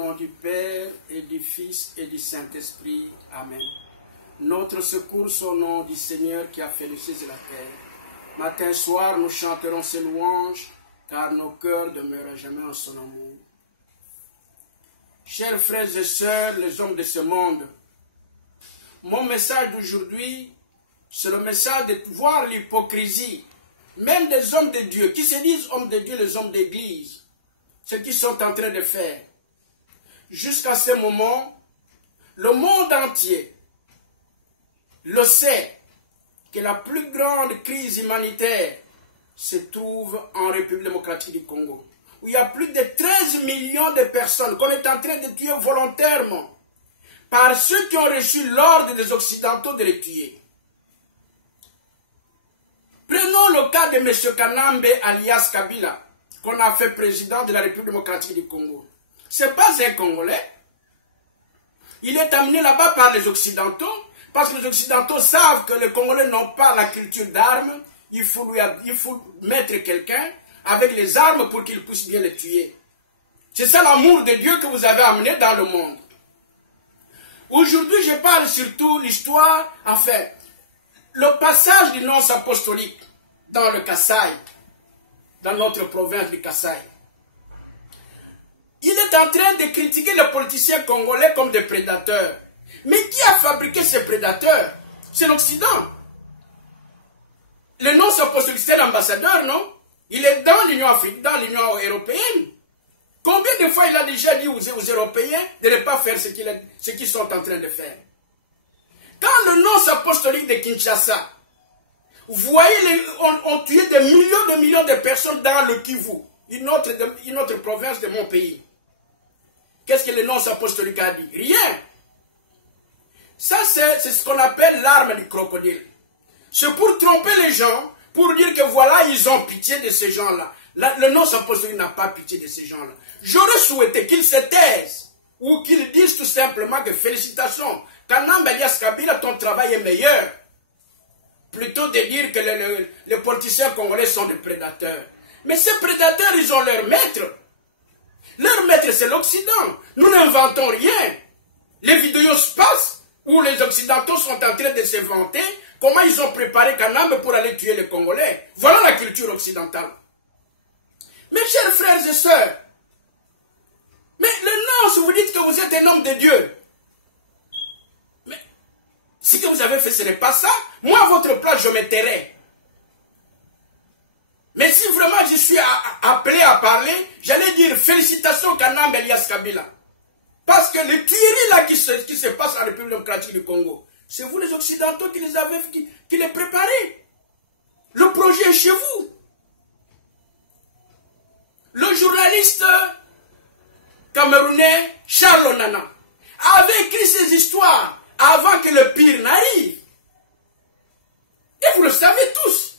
nom du Père et du Fils et du Saint-Esprit. Amen. Notre secours au nom du Seigneur qui a fait les cieux et la terre. Matin et soir, nous chanterons ses louanges, car nos cœurs demeurent jamais en son amour. Chers frères et sœurs, les hommes de ce monde, mon message d'aujourd'hui, c'est le message de voir l'hypocrisie, même des hommes de Dieu, qui se disent hommes de Dieu, les hommes d'église, ce qu'ils sont en train de faire. Jusqu'à ce moment, le monde entier le sait que la plus grande crise humanitaire se trouve en République démocratique du Congo, où il y a plus de 13 millions de personnes qu'on est en train de tuer volontairement par ceux qui ont reçu l'ordre des Occidentaux de les tuer. Prenons le cas de M. Kanambe alias Kabila, qu'on a fait président de la République démocratique du Congo. Ce n'est pas un Congolais. Il est amené là-bas par les Occidentaux, parce que les Occidentaux savent que les Congolais n'ont pas la culture d'armes. Il faut mettre quelqu'un avec les armes pour qu'il puisse bien les tuer. C'est ça l'amour de Dieu que vous avez amené dans le monde. Aujourd'hui, je parle surtout l'histoire, enfin, le passage du nonce apostolique dans le Kasaï, dans notre province du Kasaï. Il est en train de critiquer les politiciens congolais comme des prédateurs. Mais qui a fabriqué ces prédateurs? C'est l'Occident. Le nonce apostolique, c'est l'ambassadeur, non? Il est dans l'Union africaine, dans l'Union européenne. Combien de fois il a déjà dit aux Européens de ne pas faire ce qu'ils sont en train de faire? Quand le nonce apostolique de Kinshasa, vous voyez, on tué des millions de personnes dans le Kivu, une autre province de mon pays. Qu'est-ce que le nonce apostolique a dit? Rien. Ça, c'est ce qu'on appelle l'arme du crocodile. C'est pour tromper les gens, pour dire que voilà, ils ont pitié de ces gens-là. Le nonce apostolique n'a pas pitié de ces gens-là. J'aurais souhaité qu'ils se taisent, ou qu'ils disent tout simplement que félicitations, Kanambe alias Kabila, ton travail est meilleur. Plutôt de dire que les politiciens congolais sont des prédateurs. Mais ces prédateurs, ils ont leur maître. Leur maître, c'est l'Occident. Nous n'inventons rien. Les vidéos se passent où les Occidentaux sont en train de se vanter comment ils ont préparé Kanambe pour aller tuer les Congolais. Voilà la culture occidentale. Mes chers frères et sœurs, mais le nonce, vous dites que vous êtes un homme de Dieu. Mais ce que vous avez fait, ce n'est pas ça. Moi, à votre place, je me tairai. Mais si vraiment je suis appelé à parler, j'allais dire félicitations Kanambe alias Kabila. Parce que les tueries là qui se passent en République démocratique du Congo, c'est vous les Occidentaux qui les avez qui les préparez. Le projet est chez vous. Le journaliste camerounais Charles Onana avait écrit ces histoires avant que le pire n'arrive. Et vous le savez tous.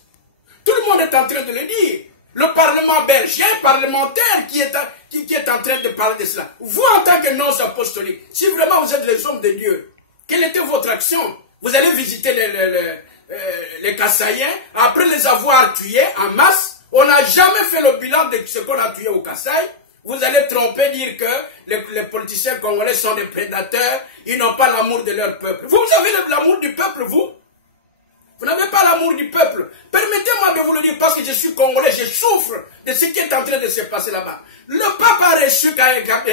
Tout le monde est en train de le dire. Le Parlement belge, il y a un parlementaire qui est en train de parler de cela. Vous, en tant que nonce apostolique, si vraiment vous êtes les hommes de Dieu, quelle était votre action? Vous allez visiter les Kasaïens, après les avoir tués en masse. On n'a jamais fait le bilan de ce qu'on a tué au Kasaï. Vous allez tromper, dire que les politiciens congolais sont des prédateurs, ils n'ont pas l'amour de leur peuple. Vous avez l'amour du peuple, vous? Vous n'avez pas l'amour du peuple. Permettez-moi de vous le dire parce que je suis congolais, je souffre de ce qui est en train de se passer là-bas. Le pape a reçu Kagame.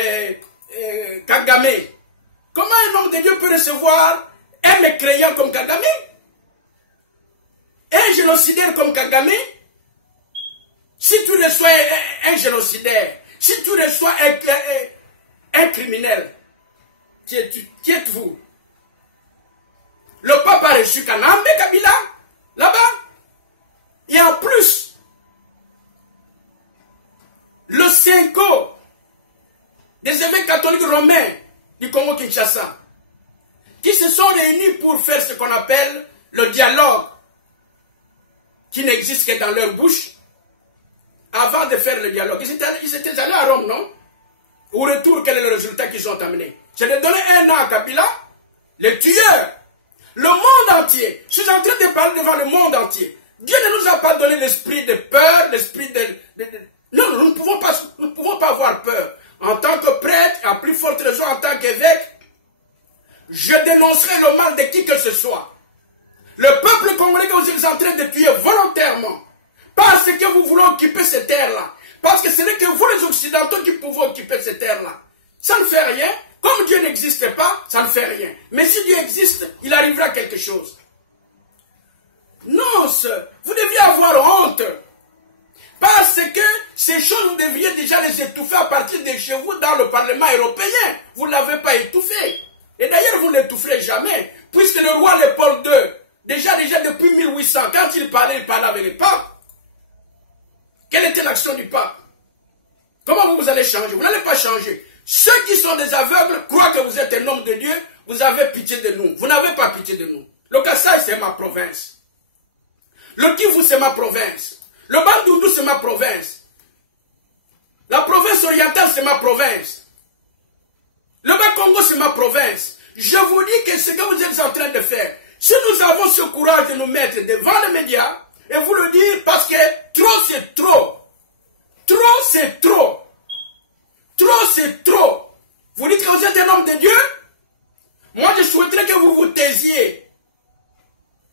Comment un homme de Dieu peut recevoir un mécréant comme Kagame? Un génocidaire comme Kagame? Si tu reçois un génocidaire, si tu reçois un criminel, qui êtes-vous? Le pape a reçu Kanambe Kabila, là-bas. Et en plus, le Senko des évêques catholiques romains du Congo-Kinshasa, qui se sont réunis pour faire ce qu'on appelle le dialogue, qui n'existe que dans leur bouche, avant de faire le dialogue. Ils étaient allés à Rome, non? Au retour, quel est le résultat qu'ils ont amené? C'est de donner un an à Kabila, les tueurs. Le monde entier. Je suis en train de parler devant le monde entier. Dieu ne nous a pas donné l'esprit de peur, l'esprit de... Non, nous ne pouvons pas avoir peur. En tant que prêtre, à plus forte ce soit. Le peuple congolais que vous êtes en train de tuer volontairement, parce que vous voulez occuper ces terres-là, parce que ce n'est que vous les Occidentaux qui pouvez occuper ces terres-là. Ça ne fait rien. Comme Dieu n'existe pas, ça ne fait rien. Mais si Dieu existe, il arrivera quelque chose. Non, vous deviez avoir honte. Parce que ces choses, vous deviez déjà les étouffer à partir de chez vous dans le Parlement européen. Vous ne l'avez pas étouffé. Et d'ailleurs, vous ne l'étoufferez jamais. Puisque le roi Léopold II, déjà depuis 1800, quand il parlait avec le pape. Quelle était l'action du pape? Comment vous allez changer? Vous n'allez pas changer. Ceux qui sont des aveugles croient que vous êtes un homme de Dieu. Vous avez pitié de nous. Vous n'avez pas pitié de nous. Le Kassai, c'est ma province. Le Kivu, c'est ma province. Le Bandundu, c'est ma province. La province orientale, c'est ma province. Le Bas-Congo, c'est ma province. Je vous dis que ce que vous êtes en train de faire, si nous avons ce courage de nous mettre devant les médias et vous le dire parce que trop, c'est trop. Trop, c'est trop. Trop, c'est trop. Vous dites que vous êtes un homme de Dieu? Moi, je souhaiterais que vous vous taisiez.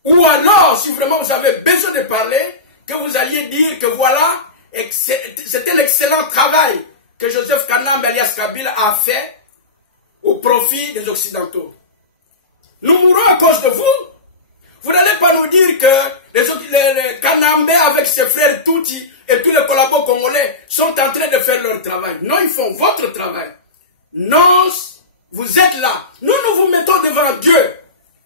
Ou alors, si vraiment vous avez besoin de parler, que vous alliez dire que voilà, c'était l'excellent travail que Joseph Kanambe alias Kabila a fait au profit des Occidentaux. Nous mourrons à cause de vous. Vous n'allez pas nous dire que les Kanambe avec ses frères Tutsi et tous les collabos congolais sont en train de faire leur travail. Non, ils font votre travail. Non, vous êtes là. Nous vous mettons devant Dieu.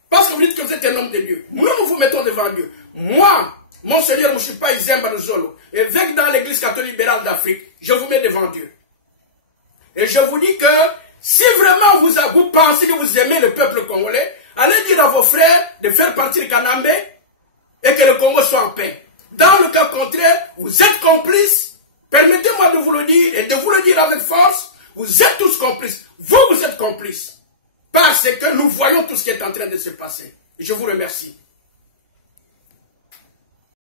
Parce que vous dites que vous êtes un homme de Dieu. Nous vous mettons devant Dieu. Moi, Monseigneur Mouchipa Izemba Nzolo, évêque dans l'église catholique libérale d'Afrique, je vous mets devant Dieu. Et je vous dis que si vraiment vous pensez que vous aimez le peuple congolais, allez dire à vos frères de faire partir Kanambe et que le Congo soit en paix. Dans le cas contraire, vous êtes complices. Permettez-moi de vous le dire et de vous le dire avec force. Vous êtes tous complices. Vous êtes complices. Parce que nous voyons tout ce qui est en train de se passer. Je vous remercie.